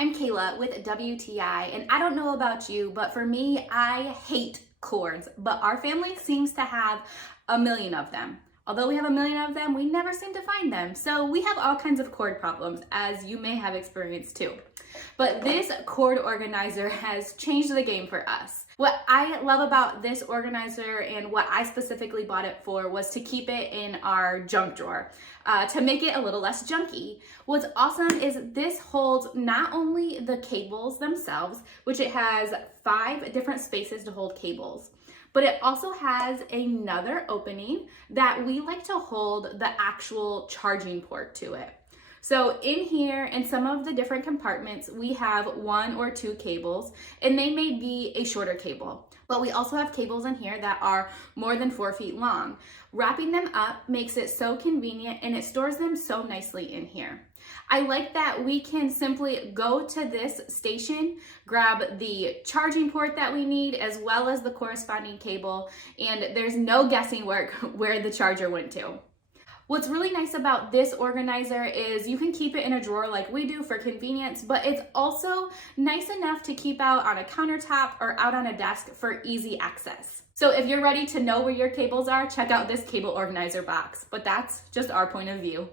I'm Kayla with WTI, and I don't know about you, but for me, I hate cords, but our family seems to have a million of them. Although we have a million of them, we never seem to find them. So we have all kinds of cord problems, as you may have experienced too. But this cord organizer has changed the game for us. What I love about this organizer and what I specifically bought it for was to keep it in our junk drawer, to make it a little less junky. What's awesome is this holds not only the cables themselves, which it has 5 different spaces to hold cables, but it also has another opening that we like to hold the actual charging port to it. So in here, in some of the different compartments, we have 1 or 2 cables, and they may be a shorter cable. But we also have cables in here that are more than 4 feet long. Wrapping them up makes it so convenient, and it stores them so nicely in here. I like that we can simply go to this station, grab the charging port that we need, as well as the corresponding cable, and there's no guessing work where the charger went to. What's really nice about this organizer is you can keep it in a drawer like we do for convenience, but it's also nice enough to keep out on a countertop or out on a desk for easy access. So if you're ready to know where your cables are, check out this cable organizer box. But that's just our point of view.